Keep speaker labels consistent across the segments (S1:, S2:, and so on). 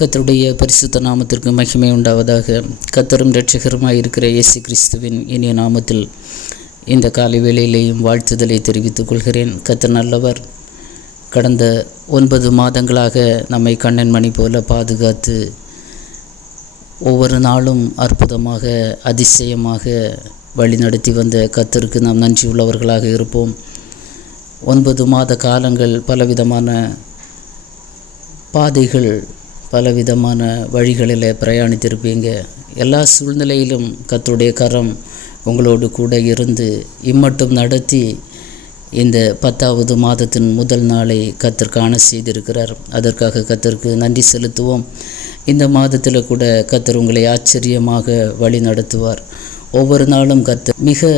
S1: கத்தருடைய பரிசுத்த நாமத்திற்கு மகிமை உண்டாவதாக. கத்தரும் ரட்சகருமாய் இருக்கிற இயேசு கிறிஸ்துவின் இனிய நாமத்தில் இந்த காலை வேளையிலேயும் வாழ்த்துதலை தெரிவித்துக் கொள்கிறேன். கத்தர் நல்லவர். கடந்த ஒன்பது மாதங்களாக நம்மை கண்ணன் மணி போல பாதுகாத்து ஒவ்வொரு நாளும் அற்புதமாக அதிசயமாக வழிநடத்தி வந்த கத்தருக்கு நாம் நன்றி உள்ளவர்களாக இருப்போம். ஒன்பது மாத காலங்கள் பலவிதமான பாதைகள் பலவிதமான வழிகளில் பிரயாணித்திருப்பீங்க. எல்லா சூழ்நிலையிலும் கத்தருடைய கரம் உங்களோடு கூட இருந்து இம்மட்டும் நடத்தி இந்த பத்தாவது மாதத்தின் முதல் நாளை கத்தர் காண செய்திருக்கிறார். அதற்காக கத்தருக்கு நன்றி செலுத்துவோம். இந்த மாதத்தில் கூட கத்தர் உங்களை ஆச்சரியமாக வழி நடத்துவார் ஒவ்வொரு நாளும் கத்தர் மிக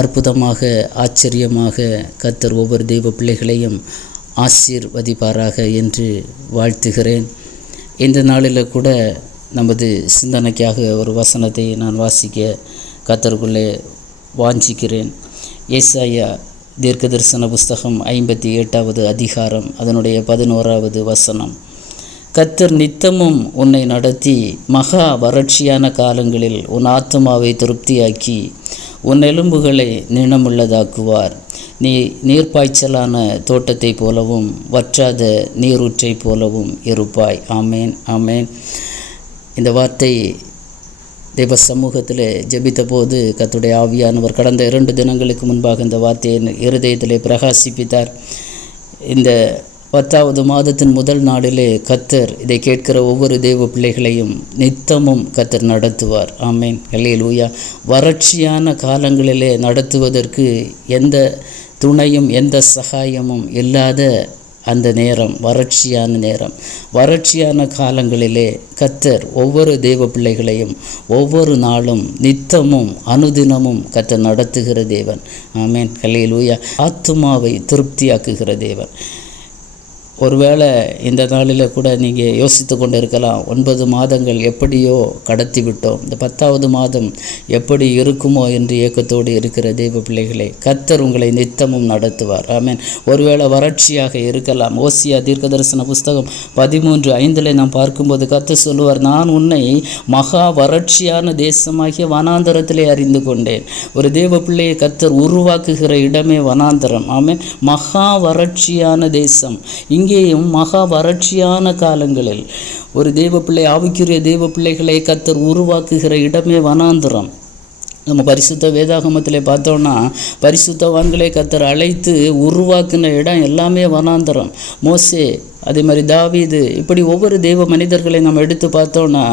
S1: அற்புதமாக ஆச்சரியமாக கத்தர் ஒவ்வொரு தெய்வ பிள்ளைகளையும் ஆசீர்வதிப்பாராக என்று வாழ்த்துகிறேன். இந்த நாளில் கூட நமது சிந்தனைக்காக ஒரு வசனத்தை நான் வாசிக்க கத்தருக்குள்ளே வாஞ்சிக்கிறேன். ஏசாயா தீர்க்க தரிசன புஸ்தகம் ஐம்பத்தி எட்டாவது அதிகாரம் அதனுடைய பதினோராவது வசனம். கத்தர் நித்தமும் உன்னை நடத்தி மகா வறட்சியான காலங்களில் உன் ஆத்மாவை திருப்தியாக்கி உன் எலும்புகளை நினமுள்ளதாக்குவார் நீ நீர்ப்பாய்ச்சலான தோட்டத்தைப் போலவும் வற்றாத நீரூற்றைப் போலவும் இருப்பாய். ஆமேன் ஆமேன். இந்த வார்த்தை தெய்வ சமூகத்தில் ஜெபித்த போது கத்துடைய ஆவியானவர் கடந்த இரண்டு தினங்களுக்கு முன்பாக இந்த வார்த்தையை இருதயத்திலே பிரகாசிப்பித்தார். இந்த பத்தாவது மாதத்தின் முதல் நாளிலே கத்தர் இதை கேட்கிற ஒவ்வொரு தெய்வ பிள்ளைகளையும் நித்தமும் கத்தர் நடத்துவார். ஆமேன். லூயா வறட்சியான காலங்களிலே நடத்துவதற்கு எந்த துணையும் எந்த சகாயமும் இல்லாத அந்த நேரம் வறட்சியான நேரம். வறட்சியான காலங்களிலே கத்தர் ஒவ்வொரு தெய்வ பிள்ளைகளையும் ஒவ்வொரு நாளும் நித்தமும் அனுதினமும் கத்தர் நடத்துகிற தேவன். ஆமேன். கலையிலூயா ஆத்துமாவை திருப்தியாக்குகிற தேவன். ஒருவேளை இந்த நாளில் கூட நீங்கள் யோசித்து கொண்டு இருக்கலாம் ஒன்பது மாதங்கள் எப்படியோ கடத்தி விட்டோம். இந்த பத்தாவது மாதம் எப்படி இருக்குமோ என்று ஏக்கத்தோடு இருக்கிற தெய்வ பிள்ளைகளை கத்தர் உங்களை நித்தமும் நடத்துவார். ஆமேன். ஒருவேளை வறட்சியாக இருக்கலாம். ஓசியா தீர்க்க தரிசன புஸ்தகம் பதிமூன்று ஐந்தில் நாம் பார்க்கும்போது கத்து சொல்லுவார் நான் உன்னை மகா வறட்சியான தேசமாகிய வனாந்தரத்திலே அறிந்து கொண்டேன். ஒரு தேவ பிள்ளையை கத்தர் உருவாக்குகிற இடமே வனாந்தரம். ஆமேன். மகா வறட்சியான தேசம். இங்கேயும் மகா வறட்சியான காலங்களில் ஒரு தெய்வ பிள்ளை ஆவிக்குரிய தெய்வ பிள்ளைகளை கத்தர் உருவாக்குகிற இடமே வனாந்திரம். நம்ம பரிசுத்த வேதாகமத்தில் பார்த்தோன்னா பரிசுத்தவான்களை கத்தர் அழைத்து உருவாக்குன இடம் எல்லாமே வனாந்திரம். மோசே அதே மாதிரி தாவீது. இப்படி ஒவ்வொரு தெய்வ மனிதர்களை நம்ம எடுத்து பார்த்தோன்னா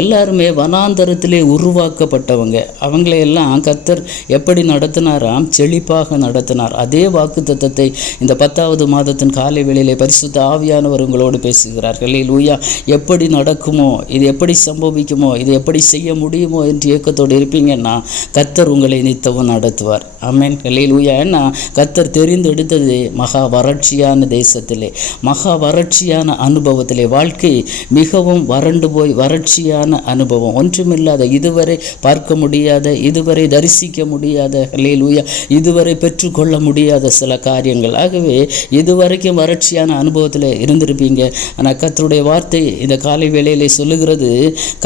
S1: எல்லாருமே வனாந்தரத்திலே உருவாக்கப்பட்டவங்க. அவங்களையெல்லாம் கத்தர் எப்படி நடத்தினாராம்? செழிப்பாக நடத்தினார். அதே வாக்கு தத்தத்தை இந்த பத்தாவது மாதத்தின் காலை வேளையிலே பரிசுத்த ஆவியானவர் உங்களோடு பேசுகிறார்கள் லூயா எப்படி நடக்குமோ இது எப்படி சம்பவிக்குமோ இது எப்படி செய்ய முடியுமோ என்று இயக்கத்தோடு இருப்பீங்கன்னா கத்தர் உங்களை நித்தவும் நடத்துவார். அமேன் லூயா ஏன்னா கத்தர் தெரிந்தெடுத்தது மகா வறட்சியான தேசத்திலே. மகா வறட்சியான அனுபவத்திலே வாழ்க்கை மிகவும் வறண்டு போய் வறட்சியான அனுபவம். ஒன்றுமில்லாத இதுவரை பார்க்க முடியாத இதுவரை தரிசிக்க முடியாத லூயா இதுவரை பெற்றுக்கொள்ள முடியாத சில காரியங்கள். ஆகவே இதுவரைக்கும் வறட்சியான அனுபவத்தில் இருந்திருப்பீங்க. ஆனால் கத்தருடைய வார்த்தை இந்த காலை வேளையிலே சொல்லுகிறது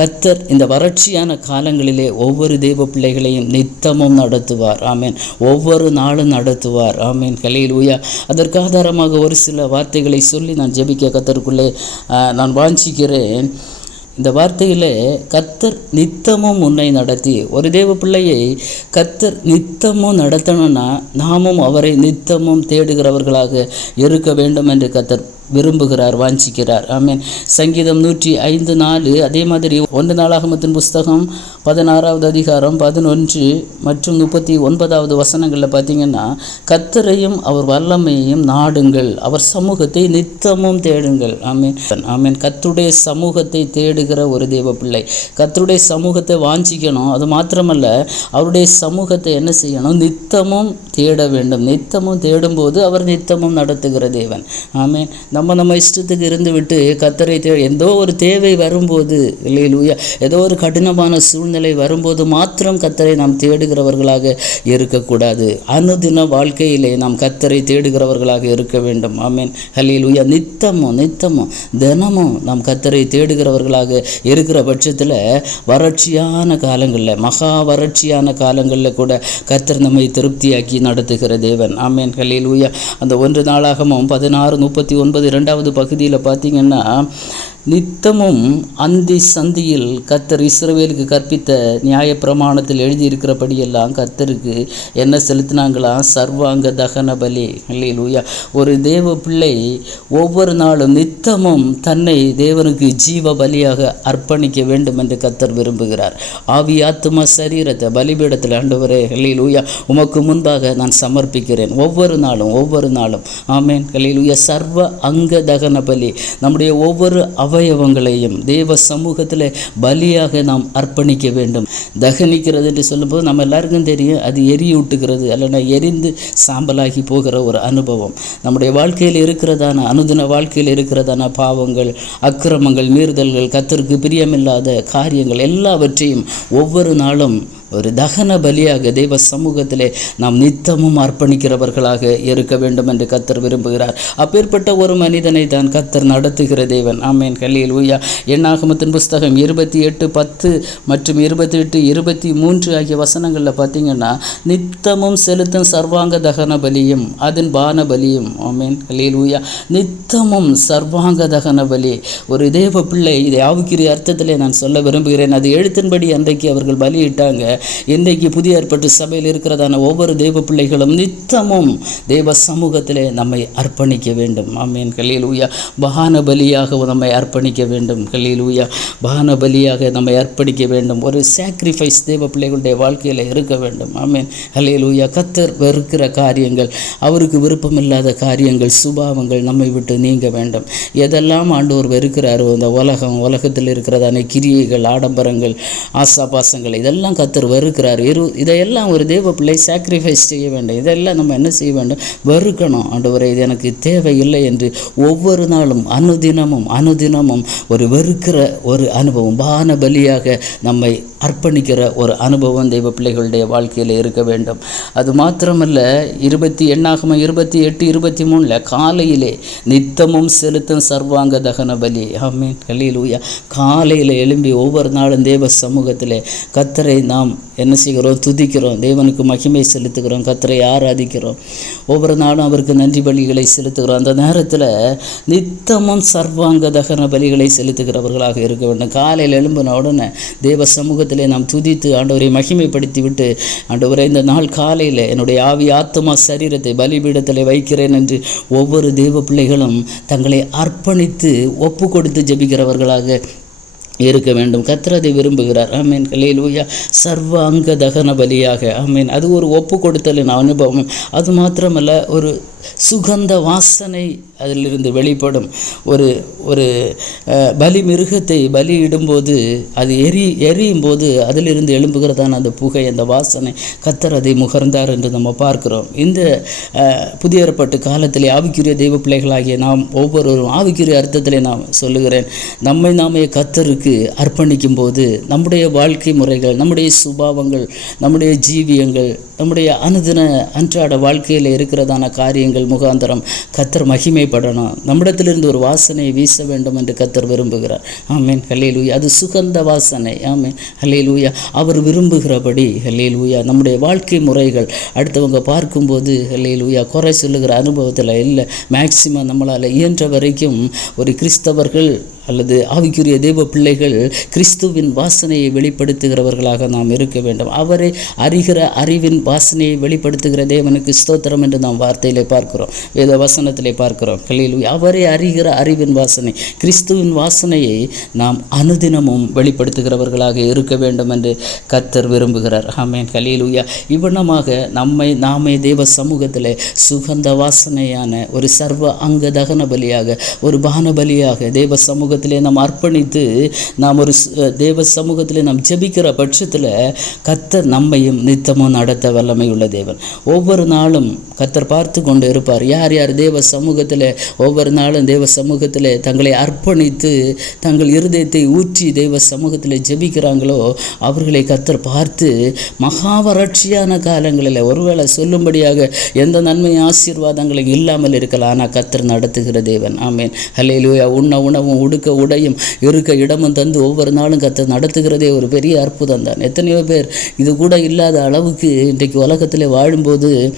S1: கத்தர் இந்த வறட்சியான காலங்களிலே ஒவ்வொரு தெய்வ பிள்ளைகளையும் நித்தமும் நடத்துவார். ஆமேன். ஒவ்வொரு நாளும் நடத்துவார். ஆமேன். கலையில் உயா அதற்கு ஆதாரமாக ஒரு சில வார்த்தைகளை சொல்லி நான் ஜெபிக்க கத்தருக்குள்ளே நான் வாஞ்சிக்கிறேன். இந்த வார்த்தையில் கத்தர் நித்தமும் உன்னை நடத்தி ஒரு தேவ பிள்ளையை கத்தர் நித்தமும் நடத்தணும்னா நாமும் அவரை நித்தமும் தேடுகிறவர்களாக இருக்க வேண்டும் என்று கத்தர் விரும்புகிறார் வாஞ்சிக்கிறார். ஆமீன். சங்கீதம் நூற்றி ஐந்து நாலு அதே மாதிரி ஒன்று நாளாகமத்தின் புஸ்தகம் பதினாறாவது அதிகாரம் பதினொன்று மற்றும் முப்பத்தி ஒன்பதாவது வசனங்களில் பார்த்தீங்கன்னா கத்தரையும் அவர் வல்லமையையும் நாடுங்கள். அவர் சமூகத்தை நித்தமும் தேடுங்கள். ஆமீன். ஆமீன். கத்துடைய சமூகத்தை தேடுகிற ஒரு தேவ பிள்ளை கத்துடைய சமூகத்தை வாஞ்சிக்கணும். அது மாத்திரமல்ல அவருடைய சமூகத்தை என்ன செய்யணும்? நித்தமும் தேட வேண்டும். நித்தமும் தேடும்போது அவர் நித்தமும் நடத்துகிற தேவன். ஆமீன். நம்ம நம்ம இஷ்டத்துக்கு இருந்துவிட்டு கத்தரை தே ஏதோ ஒரு தேவை வரும்போது இல்லையிலூயா ஏதோ ஒரு கடினமான சூழ்நிலை வரும்போது மாத்திரம் கத்தரை நாம் தேடுகிறவர்களாக இருக்கக்கூடாது. அனுதின வாழ்க்கையிலே நாம் கத்தரை தேடுகிறவர்களாக இருக்க வேண்டும். ஆமீன். ஹல்லேலூயா நித்தமும் நித்தமும் தினமும் நாம் கத்தரை தேடுகிறவர்களாக இருக்கிற பட்சத்தில் வறட்சியான காலங்களில் மகா வறட்சியான காலங்களில் கூட கத்தர் நம்மை திருப்தியாக்கி நடத்துகிற தேவன். ஆமேன். லூயா அந்த ஒன்று நாளாகமும் பதினாறு முப்பத்தி ஒன்பது இரண்டாவது பகுதியில் பார்த்தீங்கன்னா நித்தமும் அந்தி சந்தியில் கத்தர் இஸ்ரவேலுக்கு கற்பித்த நியாயப்பிரமாணத்தில் எழுதியிருக்கிறபடியெல்லாம் கத்தருக்கு என்ன செலுத்தினாங்களாம் சர்வாங்க தகன பலி. இல்லையிலூயா ஒரு தேவ பிள்ளை ஒவ்வொரு நாளும் நித்தமும் தன்னை தேவனுக்கு ஜீவ பலியாக அர்ப்பணிக்க வேண்டும் என்று கத்தர் விரும்புகிறார். ஆவி ஆத்மா சரீரத்தை பலிபீடத்தில் ஆண்டவரே இல்லையிலூயா உமக்கு முன்பாக நான் சமர்ப்பிக்கிறேன். ஒவ்வொரு நாளும் ஒவ்வொரு நாளும். ஆமேன். இல்லையிலூயா சர்வ அங்க தகன பலி. நம்முடைய ஒவ்வொரு அவயவங்களையும் தேவ சமூகத்தில் பலியாக நாம் அர்ப்பணிக்க வேண்டும். தகனிக்கிறது என்று சொல்லும்போது நம்ம எல்லாருக்கும் தெரியும் அது எரியூட்டுகிறது அல்லனா எரிந்து சாம்பலாகி போகிற ஒரு அனுபவம். நம்முடைய வாழ்க்கையில் இருக்கிறதான அனுதின வாழ்க்கையில் இருக்கிறதான பாவங்கள் அக்கிரமங்கள் மீறுதல்கள் கத்தருக்கு பிரியமில்லாத காரியங்கள் எல்லாவற்றையும் ஒவ்வொரு நாளும் ஒரு தகன பலியாக தெய்வ சமூகத்திலே நாம் நித்தமும் அர்ப்பணிக்கிறவர்களாக இருக்க வேண்டும் என்று கத்தர் விரும்புகிறார். அப்பேற்பட்ட ஒரு மனிதனை தான் கத்தர் நடத்துகிற தேவன். ஆமேன். கல்லியில் ஊயா எண்ணாகமத்தின் புஸ்தகம் இருபத்தி எட்டு பத்து மற்றும் இருபத்தி எட்டு இருபத்தி மூன்று ஆகிய வசனங்களில் பார்த்தீங்கன்னா நித்தமும் செலுத்தும் சர்வாங்க தகன பலியும் அதன் பான பலியும். ஆமேன். கல்லியில் ஊயா நித்தமும் சர்வாங்க தகன பலி. ஒரு தேவ பிள்ளை இதை ஆவுக்கிற அர்த்தத்திலே நான் சொல்ல விரும்புகிறேன். அது எழுத்தின்படி அன்றைக்கு அவர்கள் பலியிட்டாங்க. இன்றைக்கு புதிய ஏற்பட்டு சபையில் இருக்கிறதான ஒவ்வொரு தெய்வ பிள்ளைகளும் நித்தமும் தெய்வ சமூகத்திலே நம்மை அர்ப்பணிக்க வேண்டும். ஆமீன். கலீலூயா ஊயா பலியாக நம்மை அர்ப்பணிக்க வேண்டும். கலீலூயா ஊயா பலியாக நம்மை அர்ப்பணிக்க வேண்டும். ஒரு சாக்ரிஃபைஸ் தெய்வ பிள்ளைகளுடைய வாழ்க்கையில் இருக்க வேண்டும். ஆமீன். கல்லியில் கத்தர் வெறுக்கிற காரியங்கள் அவருக்கு விருப்பமில்லாத காரியங்கள் சுபாவங்கள் நம்மை விட்டு நீங்க வேண்டும். எதெல்லாம் ஆண்டவர் வெறுக்கிறாரோ இந்த உலகம் உலகத்தில் இருக்கிறதான கிரியைகள் ஆடம்பரங்கள் ஆசாபாசங்கள் இதெல்லாம் கத்தர் வெறுக்கிறார் இரு இதையெல்லாம் ஒரு தெய்வ பிள்ளை சாக்ரிஃபைஸ் செய்ய வேண்டும். இதெல்லாம் நம்ம என்ன செய்ய வேண்டும்? வெறுக்கணும். ஆண்டவரை இது எனக்கு தேவையில்லை என்று ஒவ்வொரு நாளும் அனுதினமும் அனுதினமும் ஒரு வெறுக்கிற ஒரு அனுபவம் பான பலியாக நம்மை அர்ப்பணிக்கிற ஒரு அனுபவம் தெய்வ பிள்ளைகளுடைய வாழ்க்கையில் இருக்க வேண்டும். அது மாத்திரமல்ல இருபத்தி எண்ணாகம இருபத்தி எட்டு இருபத்தி மூணில் காலையிலே நித்தமும் செலுத்தும் சர்வாங்க தகன பலி. ஆமீன். கலிலூயா காலையில் எழும்பி ஒவ்வொரு நாளும் தேவ சமூகத்தில் கத்தரை நாம் என்ன செய்கிறோம்? துதிக்கிறோம். தேவனுக்கு மகிமை செலுத்துகிறோம். கத்தரை ஆராதிக்கிறோம். ஒவ்வொரு நாளும் அவருக்கு நன்றி பலிகளை செலுத்துகிறோம். அந்த நேரத்தில் நித்தமும் சர்வாங்க தகன பலிகளை செலுத்துகிறவர்களாக இருக்க வேண்டும். காலையில் எழும்பின உடனே தேவ நேரத்தில் நாம் துதித்து ஆண்டவரை மகிமைப்படுத்தி விட்டு ஆண்டவரை இந்த நாள் காலையில் என்னுடைய ஆவி ஆத்மா சரீரத்தை பலிபீடத்தில் வைக்கிறேன் என்று ஒவ்வொரு தெய்வ பிள்ளைகளும் தங்களை அர்ப்பணித்து ஒப்பு கொடுத்து ஜெபிக்கிறவர்களாக இருக்க வேண்டும். கத்திரதை விரும்புகிறார். ஆமீன். கலையிலூயா சர்வ அங்க தகன பலியாக. ஆமீன். அது ஒரு ஒப்பு கொடுத்தலின் அனுபவம். அது மாத்திரமல்ல ஒரு சுகந்த வாசனை அதிலிருந்து வெளிப்படும். ஒரு ஒரு பலி மிருகத்தை பலியிடும்போது அது எரி எரியும் போது அதிலிருந்து எழும்புகிறதான அந்த புகை அந்த வாசனை கத்தர் அதை முகர்ந்தார் என்று நம்ம பார்க்கிறோம். இந்த புதிய ஏற்பட்டு காலத்திலே ஆவிக்குரிய தெய்வ பிள்ளைகளாகிய நாம் ஒவ்வொருவரும் ஆவிக்குரிய அர்த்தத்திலே நாம் சொல்லுகிறேன். நம்மை நாமே கத்தருக்கு அர்ப்பணிக்கும் போது நம்முடைய வாழ்க்கை முறைகள் நம்முடைய சுபாவங்கள் நம்முடைய ஜீவியங்கள் நம்முடைய அனுதின அன்றாட வாழ்க்கையில் இருக்கிறதான காரியங்கள் முகாந்தரம். கத்தர் மகிமைப்படணும். நம்மிடத்திலிருந்து ஒரு வாசனை வீச வேண்டும் என்று கத்தர் விரும்புகிறார். ஆமீன். ஹலேலூயா அது சுகந்த வாசனை. ஆமீன். ஹலேலூயா அவர் விரும்புகிறபடி. ஹலேலூயா நம்முடைய வாழ்க்கை முறைகள். அடுத்தவங்க பார்க்கும்போது ஹலேலூயா குறை சொல்லுகிற அனுபவத்தில் இல்லை. மேக்சிமம் நம்மளால் இயன்ற வரைக்கும் ஒரு கிறிஸ்தவர்கள் அல்லது ஆவிக்குரிய தேவ பிள்ளைகள் கிறிஸ்துவின் வாசனையை வெளிப்படுத்துகிறவர்களாக நாம் இருக்க வேண்டும். அவரை அறிகிற அறிவின் வாசனையை வெளிப்படுத்துகிற தேவனுக்கு ஸ்தோத்திரம் என்று நாம் வார்த்தையிலே பார்க்கிறோம். வேத வசனத்திலே பார்க்கிறோம். கலியில் அவரை அறிகிற அறிவின் வாசனை கிறிஸ்துவின் வாசனையை நாம் அனுதினமும் வெளிப்படுத்துகிறவர்களாக இருக்க வேண்டும் என்று கத்தர் விரும்புகிறார். ஆமேன். கலியிலுயா இவ்வண்ணமாக நம்மை நாமே தேவ சமூகத்தில் சுகந்த வாசனையான ஒரு சர்வ அங்க தகன பலியாக ஒரு பான பலியாக தேவ சமூக சமூகத்திலே நாம் அர்ப்பணித்து நாம் ஒரு தேவ சமூகத்திலே நாம் ஜெபிக்கிற பட்சத்தில் கத்தர் நம்மையும் நித்தமும் நடத்த வல்லமை உள்ள தேவன். ஒவ்வொரு நாளும் கத்தர் பார்த்து கொண்டு இருப்பார். யார் யார் தேவ சமூகத்தில் ஒவ்வொரு நாளும் தேவ சமூகத்தில் தங்களை அர்ப்பணித்து தங்கள் இருதயத்தை ஊற்றி தெய்வ சமூகத்தில் ஜெபிக்கிறாங்களோ அவர்களை கத்தர் பார்த்து மகா வறட்சியான காலங்களில் ஒருவேளை சொல்லும்படியாக எந்த நன்மை ஆசீர்வாதங்களும் இல்லாமல் இருக்கலாம். ஆனால் கத்தர் நடத்துகிற தேவன். ஆமேன். ஹல்லேலூயா உண்ண உணவும் உடுக்க உடையும் இருக்க இடமும் தந்து ஒவ்வொரு நாளும் கத்த நடத்துகிறதே ஒரு பெரிய அற்புதம் தான். எத்தனையோ பேர் இது கூட இல்லாத அளவுக்கு இன்றைக்கு உலகத்தில் வாழும்போது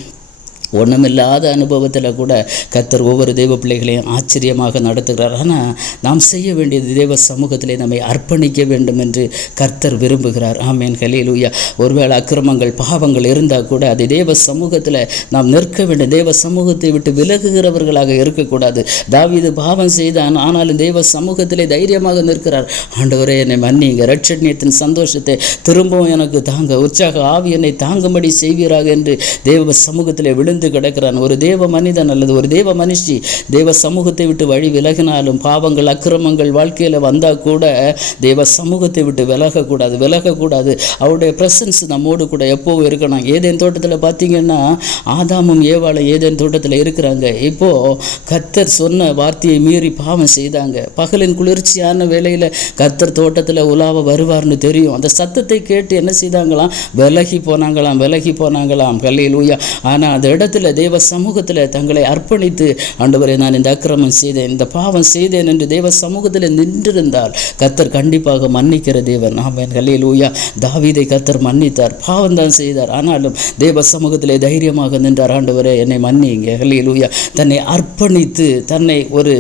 S1: ஒன்றுமில்லாத அனுபவத்தில் கூட கத்தர் ஒவ்வொரு தெய்வ பிள்ளைகளையும் ஆச்சரியமாக நடத்துகிறார். ஆனால் நாம் செய்ய வேண்டியது தெய்வ சமூகத்திலே நம்மை அர்ப்பணிக்க வேண்டும் என்று கர்த்தர் விரும்புகிறார். ஆமேன். ஹலேலூயா ஒருவேளை அக்கிரமங்கள் பாவங்கள் இருந்தால் கூட அதை தேவ சமூகத்தில் நாம் நிற்க வேண்டும். தேவ சமூகத்தை விட்டு விலகுகிறவர்களாக இருக்கக்கூடாது. தாவிது பாவம் செய்தான் ஆனாலும் தேவ சமூகத்திலே தைரியமாக நிற்கிறார். ஆண்டவரே என்னை மன்னிங்க ரட்சண்யத்தின் சந்தோஷத்தை திரும்பவும் எனக்கு தாங்க உற்சாக ஆவி என்னை தாங்கும்படி செய்வீராக என்று தேவ சமூகத்திலே விழுந்து கிடக்கிறான். ஒரு தேவ மனிதன் அல்லது ஒரு தேவ மனுஷி தேவ சமூகத்தை விட்டு வழி விலகினாலும் பாவங்கள் அக்கிரமங்கள் வாழ்க்கையில் வந்தால் கூட தேவ சமூகத்தை விட்டு விலகக்கூடாது விலகக்கூடாது. அவருடைய பிரசன்ஸ் நம்மோடு கூட எப்போவும் இருக்கணும். ஏதேன் தோட்டத்தில் பார்த்தீங்கன்னா ஆதாமும் ஏவாளும் ஏதேன் தோட்டத்தில் இருக்கிறாங்க. இப்போது கத்தர் சொன்ன வார்த்தையை மீறி பாவம் செய்தாங்க. பகலின் குளிர்ச்சியான வேலையில் கத்தர் தோட்டத்தில் உலாவ வருவார்னு தெரியும். அந்த சத்தத்தை கேட்டு என்ன செய்தாங்களாம்? விலகி போனாங்களாம் விலகி போனாங்களாம். கல்லையில் ஊயா ஆனால் அந்த இடத்துல தேவ சமூகத்தில் தங்களை அர்ப்பணித்து ஆண்டவரை நான் இந்த அக்கிரமம் செய்தேன் இந்த பாவம் செய்தேன் என்று தேவ சமூகத்தில் நின்றிருந்தால் கத்தர் கண்டிப்பாக மன்னிக்கிற தேவன். ஆமேன். கலையில் ஊயா தாவீதை கத்தர் மன்னித்தார். பாவம் தான் செய்தார். ஆனாலும் தேவ சமூகத்திலே தைரியமாக நின்றார். ஆண்டவரை என்னை மன்னிங்க கலையில் ஊயா தன்னை அர்ப்பணித்து தன்னை ஒரு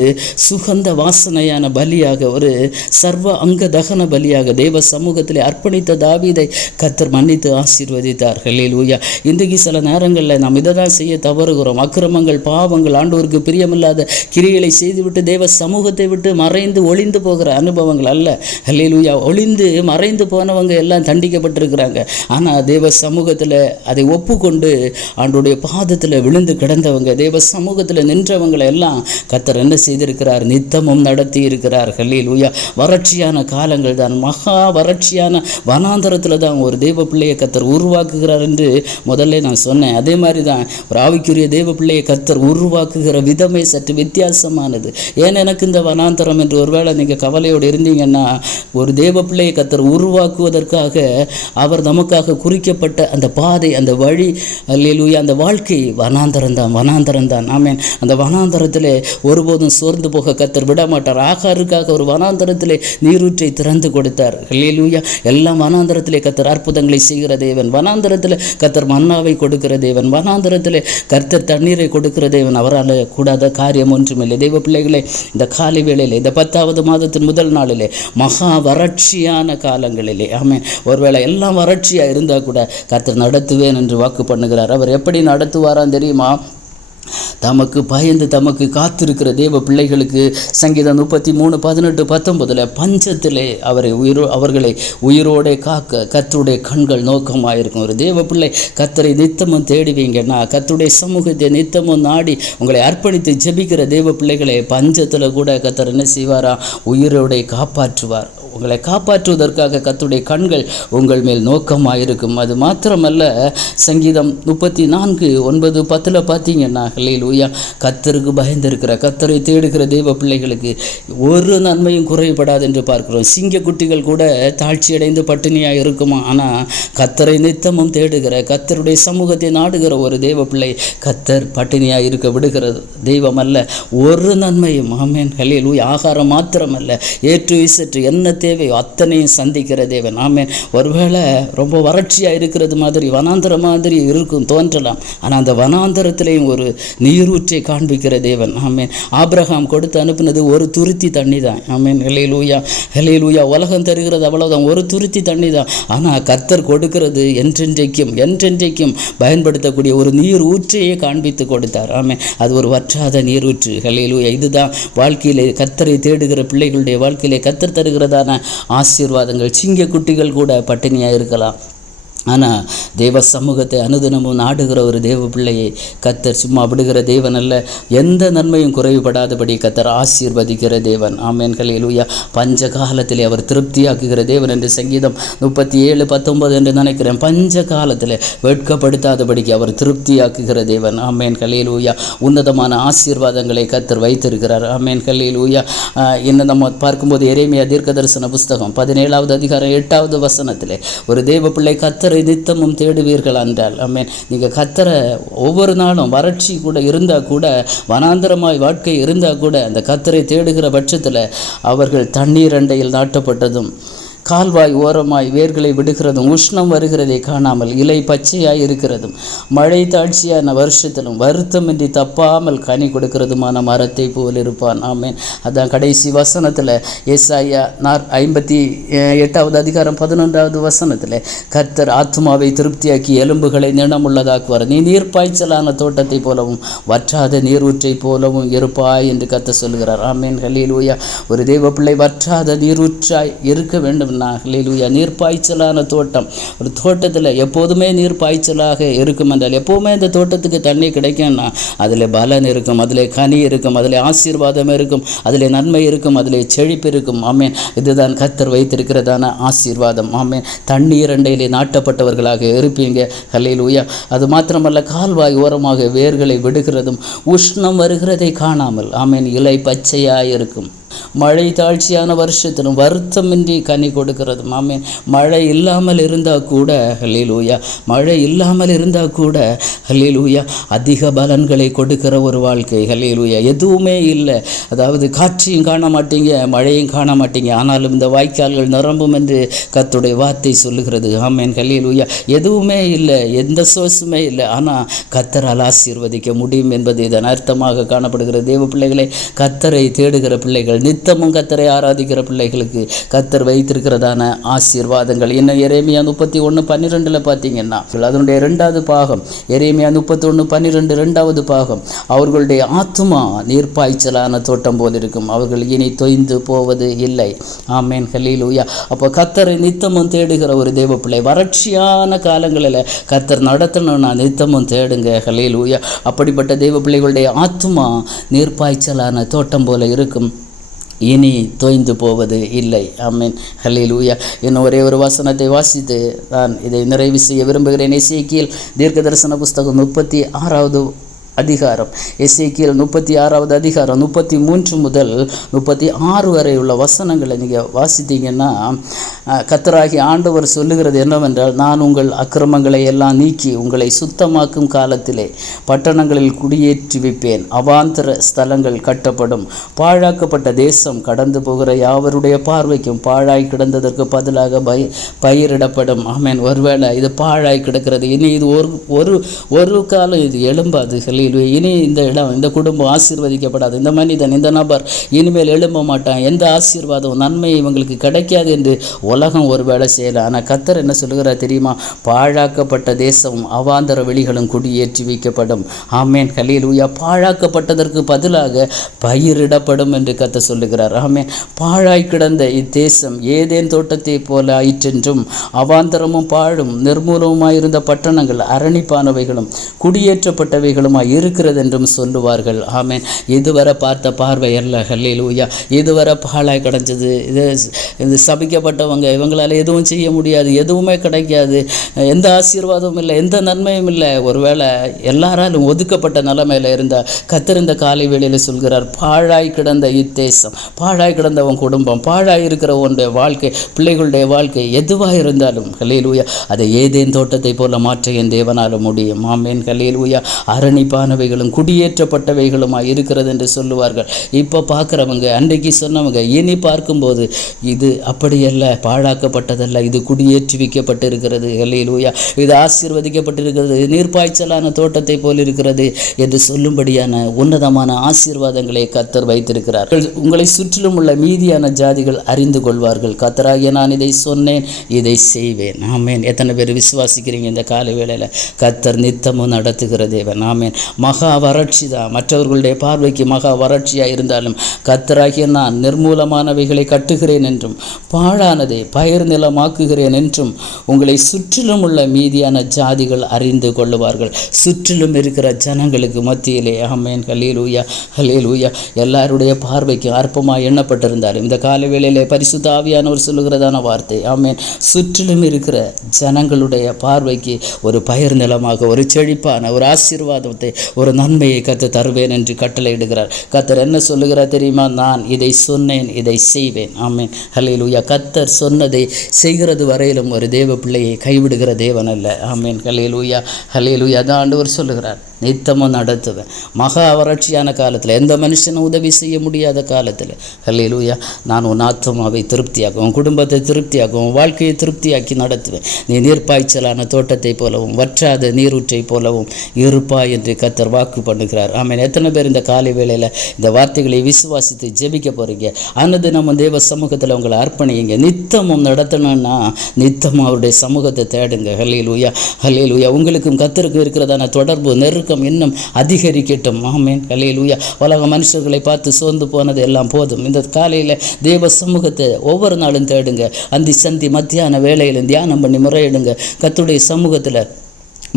S1: சுகந்த வாசனையான பலியாக ஒரு சர்வ அங்க தகன பலியாக தேவ சமூகத்திலே அர்ப்பணித்த தாவீதை கத்தர் மன்னித்து ஆசீர்வதித்தார். ஹல்லேலூயா இன்றைக்கு சில நேரங்களில் நாம் இதை தான் செய்ய தவறுகிறோம். அக்கிரமங்கள் பாவங்கள் ஆண்டவருக்கு பிரியமில்லாத கிரிகளை செய்துவிட்டு தேவ சமூகத்தை விட்டு மறைந்து ஒளிந்து போகிற அனுபவங்கள் அல்ல. ஹல்லேலூயா. ஒளிந்து மறைந்து போனவங்க எல்லாம் தண்டிக்கப்பட்டிருக்கிறாங்க. ஆனால் தேவ சமூகத்தில் அதை ஒப்புக்கொண்டு ஆண்டுடைய பாதத்தில் விழுந்து கிடந்தவங்க தேவ சமூகத்தில் நின்றவங்களை எல்லாம் கத்தர் என்ன செய்திருக்கிறார்? நித்தமும் நடத்தி இருக்கிறார் ஹல்லேலூயா. வறட்சியான காலங்கள் தான். மகா வறட்சியான வனாந்தரத்தில் தான் ஒரு தேவ பிள்ளையை கத்தர் உருவாக்குகிறார் என்று முதல்ல நான் சொன்னேன். அதே மாதிரி தான் ஒரு ஆவிக்குரிய தேவ பிள்ளையை கத்தர் உருவாக்குகிற விதமே சற்று வித்தியாசமானது. ஏன் எனக்கு இந்த வனாந்தரம் என்று ஒருவேளை நீங்கள் கவலையோடு இருந்தீங்கன்னா ஒரு தேவ பிள்ளையை கத்தர் உருவாக்குவதற்காக அவர் நமக்காக குறிக்கப்பட்ட அந்த பாதை அந்த வழி அல்லேலூயா அந்த வாழ்க்கை வனாந்தரம் தான் வனாந்தரம் தான். ஆமேன். அந்த வனாந்தரத்தில் ஒருபோதும் சோர்ந்து போக கத்தர் விட மாட்டார் ஆகாருக்காக ஒரு வனாந்தரத்தில் நீரூற்றை திறந்து கொடுத்தார். அல்லேலூயா. எல்லாம் வனாந்தரத்திலே கத்தர் அற்புதங்களை செய்கிற தேவன். வனாந்தரத்தில் கத்தர் மன்னாவை கொடுக்கிற தேவன். வனாந்தரத்தில் கர்த்தர் தண்ணீரை கொடுக்கிற தேவன் அவரால் கூடாத காரியம் ஒன்றுமில்லை. தெய்வ பிள்ளைகளே இந்த காலை வேளையில் இந்த பத்தாவது மாதத்தின் முதல் நாளிலே மகா வறட்சியான காலங்களிலே ஆமே ஒருவேளை எல்லாம் வறட்சியாக இருந்தால் கூட கர்த்தர் நடத்துவேன் என்று வாக்கு பண்ணுகிறார். அவர் எப்படி நடத்துவாரான்னு தெரியுமா? தமக்கு பயந்து தமக்கு காத்திருக்கிற தேவ பிள்ளைகளுக்கு சங்கீதம் முப்பத்தி மூணு பதினெட்டு பத்தொன்பதில் பஞ்சத்திலே அவரை உயிரோ அவர்களை உயிரோடே காக்க கத்தருடைய கண்கள் நோக்கமாக ஒரு தேவ பிள்ளை கத்தரை நித்தமும் தேடுவீங்கன்னா கத்தருடைய சமூகத்தை நித்தமும் நாடி உங்களை அர்ப்பணித்து ஜெபிக்கிற தேவ பிள்ளைகளை பஞ்சத்தில் கூட கத்தர் என்ன செய்வாரா? உயிரோடே காப்பாற்றுவார். உங்களை காப்பாற்றுவதற்காக கத்துடைய கண்கள் உங்கள் மேல் நோக்கமாக இருக்கும் அது மாத்திரமல்ல சங்கீதம் முப்பத்தி நான்கு ஒன்பது பத்தில் பார்த்தீங்கன்னா ஹல்லேலூயா கத்தருக்கு பயந்திருக்கிற கத்தரை தேடுகிற தெய்வ பிள்ளைகளுக்கு ஒரு நன்மையும் குறைபடாது என்று பார்க்கிறோம். சிங்கக்குட்டிகள் கூட தாழ்ச்சியடைந்து பட்டினியாக இருக்குமா? ஆனால் கத்தரை நித்தமும் தேடுகிற கத்தருடைய சமூகத்தை நாடுகிற ஒரு தெய்வ பிள்ளை கத்தர் பட்டினியாக இருக்க விடுகிறது. தெய்வம் அல்ல ஒரு நன்மையும் ஆமேன் ஹல்லேலூயா ஆகாரம் மாத்திரமல்ல ஏற்று விசற்று என்ன தேவையோ அத்தனையும் சந்திக்கிற தேவன். ஆமேன். ஒருவேளை ரொம்ப வறட்சியாக இருக்கிறது மாதிரி வனாந்தரம் மாதிரி இருக்கும் தோன்றலாம். ஆனால் அந்த வனாந்தரத்திலையும் ஒரு நீரூற்றை காண்பிக்கிற தேவன். ஆமேன். ஆப்ரஹாம் கொடுத்து அனுப்பினது ஒரு துருத்தி தண்ணி தான் ஆமேன். ஹெலேலூயா ஹெலேலூயா உலகம் தருகிறது அவ்வளோதான் ஒரு துருத்தி தண்ணி தான் ஆனால் கர்த்தர் கொடுக்கிறது என்றென்றைக்கும் என்றென்றைக்கும் பயன்படுத்தக்கூடிய ஒரு நீர் ஊற்றையே காண்பித்து கொடுத்தார். ஆமே அது ஒரு வற்றாத நீரூற்று. ஹெலேலூயா இதுதான் வாழ்க்கையிலே கர்த்தரை தேடுகிற பிள்ளைகளுடைய வாழ்க்கையிலே கர்த்தர் தருகிறதான ஆசீர்வாதங்கள் சிங்க குட்டிகள் கூட பட்டினியாக இருக்கலாம். ஆனால் தேவ சமூகத்தை அனுதினமும் நாடுகிற ஒரு தேவ பிள்ளையை கத்தர் சும்மா விடுகிற தேவன் அல்ல. எந்த நன்மையும் குறைவுபடாதபடி கத்தர் ஆசீர்வதிக்கிற தேவன். ஆமேன்கள் எழுவியா பஞ்ச காலத்திலே அவர் திருப்தியாக்குகிற தேவன் என்று சங்கீதம் முப்பத்தி ஏழு பத்தொன்பது என்று நினைக்கிறேன். பஞ்ச காலத்தில் வெட்கப்படுத்தாதபடிக்கு அவர் திருப்தியாக்குகிற தேவன். ஆமேன். ஹல்லேலூயா உன்னதமான ஆசீர்வாதங்களை கத்தர் வைத்திருக்கிறார். ஆமேன். ஹல்லேலூயா ஆஹ் இன்னும் நம்ம பார்க்கும்போது எரேமியா தீர்க்க தரிசன புஸ்தகம் பதினேழாவது அதிகாரம் எட்டாவது வசனத்தில் ஒரு தேவ பிள்ளை கத்தர் நித்தமும் தேடுவீர்கள் என்றால் ஆமென். நீங்கள் கத்தரை ஒவ்வொரு நாளும் வறட்சி கூட இருந்தால் கூட வனாந்தரமாய் வாழ்க்கை இருந்தால் கூட அந்த கத்தரை தேடுகிற பட்சத்தில் அவர்கள் தண்ணீர் அண்டையில் நாட்டப்பட்டதும் கால்வாய் ஓரமாய் வேர்களை விடுகிறதும் உஷ்ணம் வருகிறதை காணாமல் இலை பச்சையாய் இருக்கிறதும் மழை தாட்சியான வருஷத்திலும் வருத்தமின்றி தப்பாமல் கனி கொடுக்கிறதுமான மரத்தை போல் இருப்பான். ஆமேன். அதான் கடைசி வசனத்தில் ஏசாயா நார் ஐம்பத்தி எட்டாவது அதிகாரம் பதினொன்றாவது வசனத்தில் கர்த்தர் ஆத்மாவை திருப்தியாக்கி எலும்புகளை நினமுள்ளதாக்குவார் நீ நீர் பாய்ச்சலான தோட்டத்தை போலவும் வற்றாத நீரூற்றை போலவும் இருப்பாய் என்று கர்த்தர் சொல்கிறார் ஆமேன். ஹல்லேலூயா. ஒரு தெய்வ பிள்ளை வற்றாத நீரூற்றாய் இருக்க வேண்டும். வேண்டும்னா நீர் பாய்ச்சலான தோட்டம். ஒரு தோட்டத்தில் எப்போதுமே நீர் பாய்ச்சலாக இருக்கும் என்றால் எப்போவுமே அந்த தோட்டத்துக்கு தண்ணி கிடைக்கும்னா அதில் பலன் இருக்கும் அதில் கனி இருக்கும் அதில் ஆசீர்வாதம் இருக்கும் அதில் நன்மை இருக்கும் அதில் செழிப்பு இருக்கும். ஆமேன். இதுதான் கத்தர் வைத்திருக்கிறதான ஆசீர்வாதம். ஆமேன். தண்ணீர் அண்டையிலே நாட்டப்பட்டவர்களாக இருப்பீங்க. ஹல்லேலூயா அது மாத்திரமல்ல கால்வாய் ஓரமாக வேர்களை விடுகிறதும் உஷ்ணம் வருகிறதை காணாமல் ஆமேன் இலை பச்சையாக இருக்கும் மழை தாழ்ச்சியான வருஷத்திலும் வருத்தமின்றி கனி கொடுக்கிறது மாமே மழை இல்லாமல் இருந்தால் கூட ஹலிலூயா மழை இல்லாமல் இருந்தால் கூட ஹலிலூயா அதிக பலன்களை கொடுக்கிற ஒரு வாழ்க்கை ஹலிலூயா எதுவுமே இல்லை. அதாவது காற்றையும் காண மாட்டீங்க மழையும் காண மாட்டீங்க. ஆனாலும் இந்த வாய்க்கால்கள் நிரம்பும் என்று கத்துடைய வார்த்தை சொல்லுகிறது. ஆமேன் ஹலிலூயா எதுவுமே இல்லை எந்த சோர்ஸுமே இல்லை. ஆனால் கத்தரால் ஆசீர்வதிக்க முடியும் என்பது இதன் அர்த்தமாக காணப்படுகிற தேவ பிள்ளைகளை கத்தரை தேடுகிற பிள்ளைகள் நித்தமும் கத்தரை ஆராதிக்கிற பிள்ளைகளுக்கு கத்தர் வைத்திருக்கிறதான ஆசீர்வாதங்கள். இன்னும் எரேமியா முப்பத்தி ஒன்று பன்னிரெண்டில் பார்த்தீங்கன்னா அதனுடைய ரெண்டாவது பாகம் எரேமியா முப்பத்தி ஒன்று பன்னிரெண்டு ரெண்டாவது பாகம் அவர்களுடைய ஆத்துமா நீர்ப்பாய்ச்சலான தோட்டம் போல் இருக்கும். அவர்கள் இனி தொய்ந்து போவது இல்லை. ஆமேன் ஹலீலூயா அப்போ கத்தரை நித்தமும் தேடுகிற ஒரு தேவ பிள்ளை வறட்சியான காலங்களில் கத்தர் நடத்தணும்னா நித்தமும் தேடுங்க ஹலீலூயா அப்படிப்பட்ட தேவ பிள்ளைகளுடைய ஆத்துமா நீர்ப்பாய்ச்சலான தோட்டம் போல இருக்கும். இனி தோய்ந்து போவது இல்லை. ஆமீன். ஹல்லேலூயா இன்னும் ஒரே ஒரு வசனத்தை வாசித்து நான் இதை நிறைவு செய்ய விரும்புகிறேன். எசேக்கியேல் தீர்க்க தரிசன புஸ்தகம் முப்பத்தி ஆறாவது அதிகாரம். எசேக்கியேல் முப்பத்தி ஆறாவது அதிகாரம் முப்பத்தி மூன்று முதல் முப்பத்தி ஆறு வரை உள்ள வசனங்களை நீங்கள் வாசித்தீங்கன்னா கத்தராகி ஆண்டவர் சொல்லுகிறது என்னவென்றால் நான் உங்கள் அக்கிரமங்களை எல்லாம் நீக்கி உங்களை சுத்தமாக்கும் காலத்திலே பட்டணங்களில் குடியேற்றி வைப்பேன். அவாந்தர ஸ்தலங்கள் கட்டப்படும். பாழாக்கப்பட்ட தேசம் கடந்து போகிற யாவருடைய பார்வைக்கும் பாழாய் கிடந்ததற்கு பதிலாக பய பயிரிடப்படும். ஆமேன். ஒருவேளை இது பாழாய் கிடக்கிறது. இனி இது ஒரு ஒரு ஒரு காலம் இது எழும்பாது. இனி இந்த இடம் இந்த குடும்பம் ஆசீர்வதிக்கப்படாது. இந்த மனிதன் இந்த நபர் இனிமேல் எழும்ப மாட்டான். எந்த ஆசீர்வாதம் நன்மை இவங்களுக்கு கிடைக்காது என்று உலகம் ஒரு வேலை செய்யலை. ஆனால் கத்தர் என்ன சொல்கிறார் தெரியுமா? பாழாக்கப்பட்ட தேசமும் அவாந்தர வெளிகளும் குடியேற்றி வைக்கப்படும். ஆமேன். ஹல்லேலூயா பாழாக்கப்பட்டதற்கு பதிலாக பயிரிடப்படும் என்று கத்த சொல்லுகிறார். ஆமேன். பாழாய் கிடந்த இத்தேசம் ஏதேன் தோட்டத்தை போல ஆயிற்றென்றும் அவாந்தரமும் பாழும் நிர்மூலமுமாயிருந்த பட்டணங்கள் அரணிப்பானவைகளும் குடியேற்றப்பட்டவைகளுமாய் இருக்கிறது என்றும் சொல்லுவார்கள். ஆமேன். இதுவரை பார்த்த பார்வை அல்ல. ஹல்லேலூயா. இதுவரை பாழாய் கிடஞ்சது. இது இது சபிக்கப்பட்டவங்க. இவங்களால் எதுவும் செய்ய முடியாது. எதுவுமே கிடைக்காது. எந்த ஆசீர்வாதமும் இல்லை. எந்த நன்மையும் இல்லை. ஒருவேளை எல்லாராலும் ஒதுக்கப்பட்ட நிலைமையில் இருந்த கத்திருந்த காலை வேளையில் சொல்கிறார் பாழாய் கிடந்த இத்தேசம் பாழாய் கிடந்த உன் குடும்பம் பாழாய் இருக்கிற உன்னுடைய வாழ்க்கை பிள்ளைகளுடைய வாழ்க்கை எதுவாக இருந்தாலும் ஹல்லேலூயா அதை ஏதேன் தோட்டத்தை போல மாற்ற என் தேவனால் முடியும். ஆமேன். ஹல்லேலூயா. அரணிப்பானவைகளும் குடியேற்றப்பட்டவைகளுமா இருக்கிறது என்று சொல்லுவார்கள். இப்போ பார்க்குறவங்க அன்றைக்கு சொன்னவங்க இனி பார்க்கும்போது இது அப்படியல்ல பாழாக்கப்பட்டதல்ல இது குடியேற்றி வைக்கப்பட்டிருக்கிறது ஹல்லேலூயா. இது ஆசீர்வதிக்கப்பட்டிருக்கிறது நீர்ப்பாய்ச்சலான தோட்டத்தை போல் இருக்கிறது என்று சொல்லும்படியான உன்னதமான ஆசீர்வாதங்களை கத்தர் வைத்திருக்கிறார். உங்களை சுற்றிலும் உள்ள மீதியான ஜாதிகள் அறிந்து கொள்வார்கள். கத்தராகிய நான் இதை சொன்னேன் இதை செய்வேன். ஆமேன். எத்தனை பேர் விசுவாசிக்கிறீங்க இந்த காலை வேளையில்? கத்தர் நித்தமும் நடத்துகிற தேவன். ஆமேன். மகா வறட்சி தான் மற்றவர்களுடைய பார்வைக்கு மகா வறட்சியாக இருந்தாலும் கத்தராகிய நான் நிர்மூலமானவைகளை கட்டுகிறேன் என்றும் பாழானதை பயிர் நிலமாக்குகிறேன் என்றும் உங்களை சுற்றிலும் உள்ள மீதியான ஜாதிகள் அறிந்து கொள்ளுவார்கள். சுற்றிலும் இருக்கிற ஜனங்களுக்கு மத்தியிலே ஆமேன் ஹலேலூயா ஹலேலூயா எல்லாருடைய பார்வைக்கு அற்பமாக எண்ணப்பட்டிருந்தாலும் இந்த கால வேளையிலே பரிசுத்தாவியானவர் சொல்லுகிறதான வார்த்தை ஆமேன். சுற்றிலும் இருக்கிற ஜனங்களுடைய பார்வைக்கு ஒரு பயிர் நிலமாக ஒரு செழிப்பான ஒரு ஆசீர்வாதத்தை ஒரு நன்மையை கத்து தருவேன் என்று கட்டளையிடுகிறார். கத்தர் என்ன சொல்லுகிறார் தெரியுமா? நான் இதை சொன்னேன் இதை செய்வேன். ஆமேன். ஹலேலூயா கத்தர் சொன்னதை செய்கிறது வரையிலும் ஒரு தேவ பிள்ளையை கைவிடுகிற தேவன் அல்ல. ஆமேன். ஹலேலூயா ஹலேலூயா அதான் ஆண்டவர் சொல்லுகிறார். நித்தமும் நடத்துவேன். மகா வறட்சியான காலத்தில் எந்த மனுஷனும் உதவி செய்ய முடியாத காலத்தில். ஹல்லேலூயா நான் உன் ஆத்மாவை திருப்தியாக்கும் குடும்பத்தை திருப்தியாக்கும் வாழ்க்கையை திருப்தியாக்கி நடத்துவேன். நீ நீர்ப்பாய்ச்சலான தோட்டத்தை போலவும் வற்றாத நீரூற்றை போலவும் இருப்பாய் என்று கத்தர் வாக்கு பண்ணுகிறார். ஆமாம் எத்தனை பேர் இந்த காலை வேளையில் இந்த வார்த்தைகளை விசுவாசித்து ஜெபிக்க போகிறீங்க அன்னது நம்ம தேவ சமூகத்தில் உங்களை அர்ப்பணிங்க. நித்தமும் நடத்தணும்னா நித்தமும் அவருடைய சமூகத்தை தேடுங்க. ஹல்லேலூயா ஹல்லேலூயா. உங்களுக்கும் கத்தருக்கும் இருக்கிறதான தொடர்பு நெருக்கம் இன்னும் அதிகரிக்கட்டும். ஆமேன். உயா உலக மனுஷர்களை பார்த்து சோர்ந்து போனது எல்லாம் போதும். இந்த காலையில் தேவ சமூகத்தை ஒவ்வொரு நாளும் தேடுங்க. அந்தி சந்தி மத்தியான வேலையில் தியானம் பண்ணி முறையிடுங்க. கத்துடைய சமூகத்தில்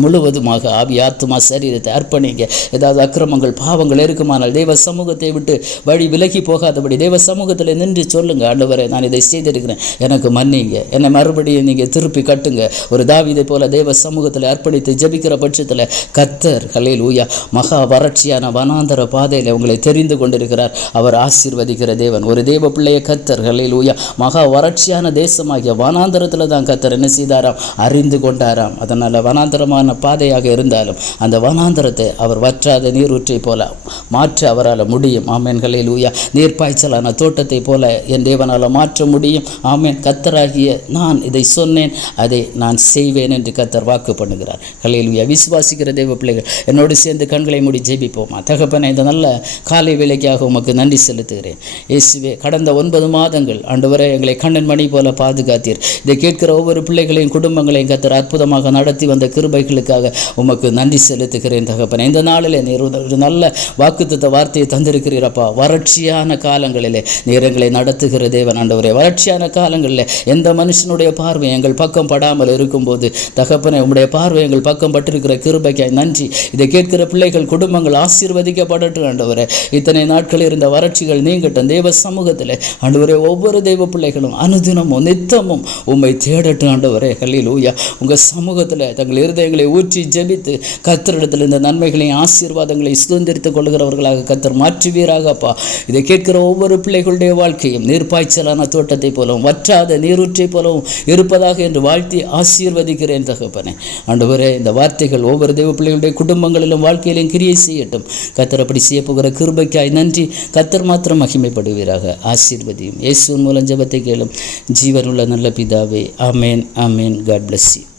S1: முழுவதுமாக ஆவி ஆத்மா சரீரத்தை அர்ப்பணிங்க. ஏதாவது அக்கிரமங்கள் பாவங்கள் இருக்குமானால் தெய்வ சமூகத்தை விட்டு வழி விலகி போகாதபடி தெய்வ சமூகத்தில் நின்று சொல்லுங்க. ஆண்டவரை நான் இதை செய்திருக்கிறேன். எனக்கு மன்னிங்க. என்னை மறுபடியும் நீங்கள் திருப்பி கட்டுங்க. ஒரு தாவிதை போல தெய்வ சமூகத்தில் அர்ப்பணித்து ஜெபிக்கிற பட்சத்தில் கத்தர் கலையில் ஊயா மகா வறட்சியான வனாந்தர பாதையில் உங்களை தெரிந்து கொண்டிருக்கிறார். அவர் ஆசீர்வதிக்கிற தேவன். ஒரு தெய்வ பிள்ளைய கத்தர் கலையில் ஊயா மகா வறட்சியான தேசமாகிய வனாந்தரத்தில் தான் கத்தர் என்ன செய்தாராம்? அறிந்து கொண்டாராம். அதனால் வனாந்தரமாக வனாந்தரமான பாதையாக இருந்தாலும் அந்த வனாந்தரத்தை அவர் வற்றாத நீரூற்றை போல மாற்ற அவரால் முடியும். ஆமேன்களில் ஊயா நீர்ப்பாய்ச்சலான தோட்டத்தை போல என் தேவனால் மாற்ற முடியும். ஆமேன். கத்தராகிய நான் இதை சொன்னேன் அதை நான் செய்வேன் என்று கத்தர் வாக்கு பண்ணுகிறார். கலையிலுயா விசுவாசிக்கிற தெய்வ பிள்ளைகள் என்னோடு சேர்ந்து கண்களை மூடி ஜெபிப்போமா? தகப்பனை இந்த நல்ல காலை வேலைக்காக உமக்கு நன்றி செலுத்துகிறேன். இயேசுவே கடந்த ஒன்பது மாதங்கள் ஆண்டவரை எங்களை கண்ணன் மணி போல பாதுகாத்தீர். இதை கேட்கிற ஒவ்வொரு பிள்ளைகளையும் குடும்பங்களையும் கத்தர் அற்புதமாக நடத்தி வந்த கிருபை கிருபைகளுக்காக உமக்கு நன்றி செலுத்துகிறேன் தகப்பனே. இந்த நாளில் நீர் ஒரு நல்ல வாக்குத்த வார்த்தையை தந்திருக்கிறீரப்பா வறட்சியான காலங்களிலே நீர் எங்களை நடத்துகிற தேவன் ஆண்டவரே. வறட்சியான காலங்களில் எந்த மனுஷனுடைய பார்வை எங்கள் பக்கம் படாமல் இருக்கும்போது தகப்பனே உம்முடைய பார்வை எங்கள் பக்கம் பட்டிருக்கிற கிருபைக்காய் நன்றி. இதை கேட்கிற பிள்ளைகள் குடும்பங்கள் ஆசீர்வதிக்கப்படட்டும் ஆண்டவரே. இத்தனை நாட்கள் இருந்த வறட்சிகள் நீங்கட்டும் தேவ சமூகத்தில். ஆண்டவரே ஒவ்வொரு தெய்வ பிள்ளைகளும் அனுதினமும் நித்தமும் உம்மை தேடட்டும் ஆண்டவரே. கல்லில் ஊயா உங்கள் சமூகத்தில் தங்கள் இருதயங்களை ஊற்றி ஜெபித்து கத்தரிடத்தில் இந்த நன்மைகளையும் ஆசீர்வாதங்களை சுதந்திரித்துக் கொள்கிறவர்களாக கத்தர் மாற்றுவீராகப்பா. இதை கேட்கிற ஒவ்வொரு பிள்ளைகளுடைய வாழ்க்கையும் நீர்ப்பாய்ச்சலான தோட்டத்தை போலவும் வற்றாத நீரூற்றை போலவும் இருப்பதாக என்று வாழ்த்தி ஆசீர்வதிக்கிறேன் தகப்பனே. ஆண்டவரே இந்த வார்த்தைகள் ஒவ்வொரு தெய்வ பிள்ளைகளுடைய குடும்பங்களிலும் வாழ்க்கையிலும் கிரியை செய்யட்டும். கத்தர் அப்படி செய்ய போகிற கிருபைக்காய் நன்றி. கத்தர் மாத்திரம் மகிமைப்படுவீராக. ஆசீர்வதியும். இயேசுவின் மூலம் ஜெபத்தை கேளும். ஜீவனுள்ள நல்ல பிதாவே. Amen amen God bless you